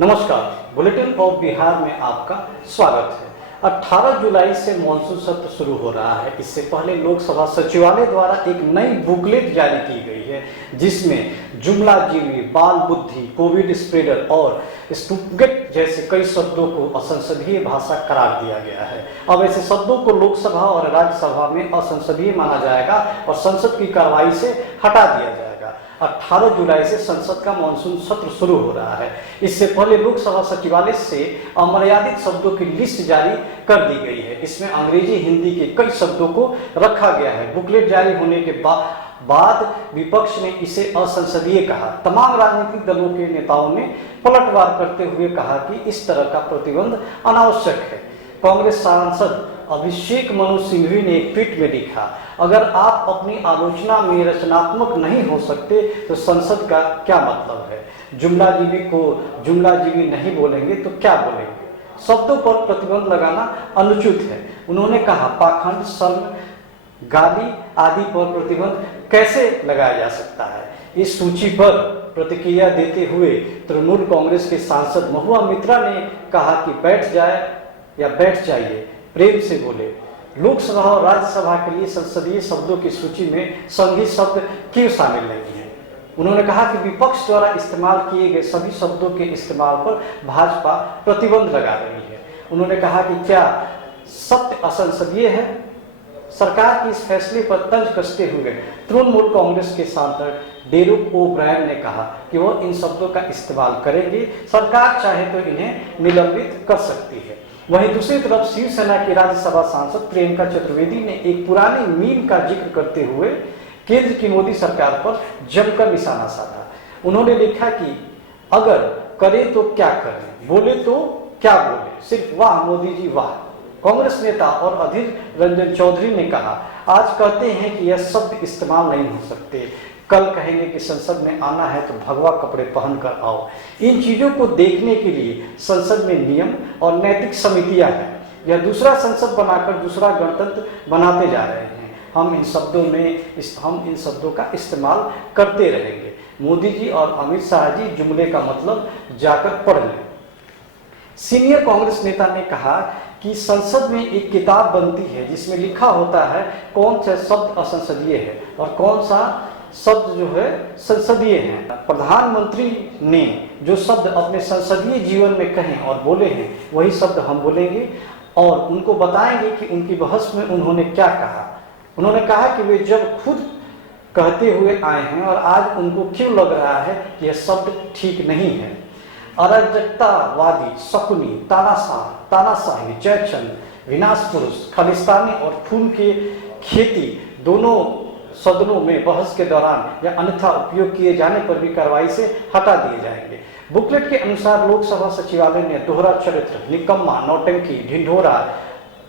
नमस्कार, bulletin of Bihar में आपका स्वागत है। 18 जुलाई से मानसून सत्र शुरू हो रहा है। इससे पहले लोकसभा सचिवालय द्वारा एक नई बुकलेट जारी की गई है, जिसमें जुमलाजीवी, बाल बुद्धि, कोविड स्प्रेडर और स्टुपगेट जैसे कई शब्दों को असंसदीय भाषा करार दिया गया है। अब ऐसे शब्दों को लोकसभा और राज्यसभा में असंसदीय माना जाएगा और संसद की कार्रवाई से हटा दिया जाएगा। 18 जुलाई से संसद का मानसून सत्र शुरू हो रहा है। इससे पहले लोकसभा सचिवालय से अमर्यादित शब्दों की लिस्ट जारी कर दी गई है। इसमें अंग्रेजी, हिंदी के कई शब्दों को रखा गया है। बुकलेट जारी होने के बाद विपक्ष ने इसे असंसदीय कहा। तमाम राजनीतिक दलों के नेताओं ने पलटवार करते हुए कहा कि इस तरह का प्रतिबंध अनावश्यक है। कांग्रेस सांसद अभिषेक मनु सिंघवी ने एक ट्वीट में लिखा, अगर आप अपनी आलोचना में रचनात्मक नहीं हो सकते तो संसद का क्या मतलब है। जुमलाजीवी को जुमलाजीवी नहीं बोलेंगे तो क्या बोलेंगे। शब्दों पर प्रतिबंध लगाना अनुचित है। उन्होंने कहा, पाखंड, शर्म, गाली आदि पर प्रतिबंध कैसे लगाया जा सकता है। इस सूची पर प्रतिक्रिया देते हुए तृणमूल कांग्रेस के सांसद महुआ मित्रा ने कहा कि बैठ जाए या बैठ जाइए, प्रेम से बोले। लोकसभा और राज्यसभा के लिए संसदीय शब्दों की सूची में संघीय शब्द क्यों शामिल नहीं है। उन्होंने कहा कि विपक्ष द्वारा इस्तेमाल किए गए सभी शब्दों के इस्तेमाल पर भाजपा प्रतिबंध लगा रही है। उन्होंने कहा कि क्या सत्य असंसदीय है। सरकार के इस फैसले पर तंज कसते हुए तृणमूल कांग्रेस के सांसद डेरेक ओ ब्रायन ने कहा कि वो इन शब्दों का इस्तेमाल करेंगे। सरकार चाहे तो इन्हें निलंबित कर सकती है। वहीं दूसरी तरफ शिवसेना की राज्यसभा सांसद प्रियंका चतुर्वेदी ने एक पुरानी मीम का जिक्र करते हुए केंद्र की मोदी सरकार पर जमकर निशाना साधा। उन्होंने लिखा कि अगर करें तो क्या करें, बोले तो क्या बोले, सिर्फ वाह मोदी जी वाह। कांग्रेस नेता और अधीर रंजन चौधरी ने कहा, आज कहते हैं कि यह शब्द इस्तेमाल नहीं हो सकते, कल कहेंगे कि संसद में आना है तो भगवा कपड़े पहनकर आओ। इन चीजों को देखने के लिए संसद में नियम और नैतिक समितियां हैं। यह दूसरा संसद बनाकर दूसरा गणतंत्र बनाते जा रहे हैं। हम इन शब्दों का इस्तेमाल करते रहेंगे। मोदी जी और अमित शाह जी जुमले का मतलब जाकर पढ़ लें। सीनियर कांग्रेस नेता ने कहा कि संसद में एक किताब बनती है जिसमें लिखा होता है कौन सा शब्द असंसदीय है और कौन सा शब्द जो है संसदीय है। प्रधानमंत्री ने जो शब्द अपने संसदीय जीवन में कहे और बोले हैं वही शब्द हम बोलेंगे और उनको बताएंगे कि उनकी बहस में उन्होंने क्या कहा। उन्होंने कहा कि वे जब खुद कहते हुए आए हैं और आज उनको क्यों लग रहा है कि यह शब्द ठीक नहीं है। अराजकतावादी, शकुनी, तानाशाही, जयचंद, विनाश पुरुष, खालिस्तानी और खून की खेती दोनों सदनों में बहस के दौरान या अन्यथा उपयोग किए जाने पर भी कार्रवाई से हटा दिए जाएंगे। बुकलेट के अनुसार लोकसभा सचिवालय ने दोहरा चरित्र, निकम्मा, नौटंकी,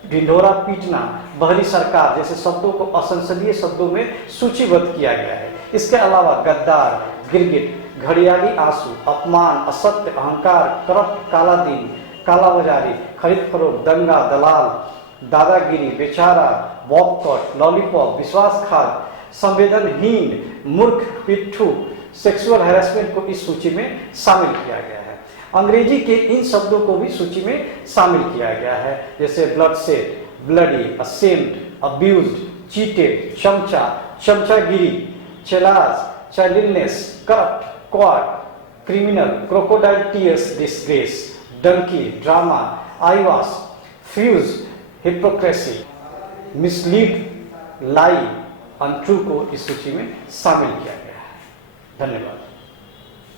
ढिंढोरा पीटना, बहरी सरकार जैसे शब्दों को असंसदीय शब्दों में सूचीबद्ध किया गया है। इसके अलावा गद्दार, गिरगिट, घड़ियाली आंसू, अपमान, असत्य, अहंकार, करप्ट, काला दिन, कालाबाजारी, खरीद फरोख्त, दंगा, दलाल, दादागिरी, बेचारा, बॉबकट, लॉलीपॉप, विश्वासघात, संवेदनहीन, मूर्ख, पिट्ठू, सेक्सुअल हैरेसमेंट को इस सूची में शामिल किया गया है। अंग्रेजी के इन शब्दों को भी सूची में शामिल किया गया है, जैसे bloodshed, bloody, ashamed, abused, cheated, चमचा, चमचागिरी, चेलाज, childness, corrupt, coward, criminal, crocodile tears, disgrace, donkey, drama, eyewash, fudge, hypocrisy, mislead, lie, untrue को इस सूची में शामिल किया गया है। धन्यवाद।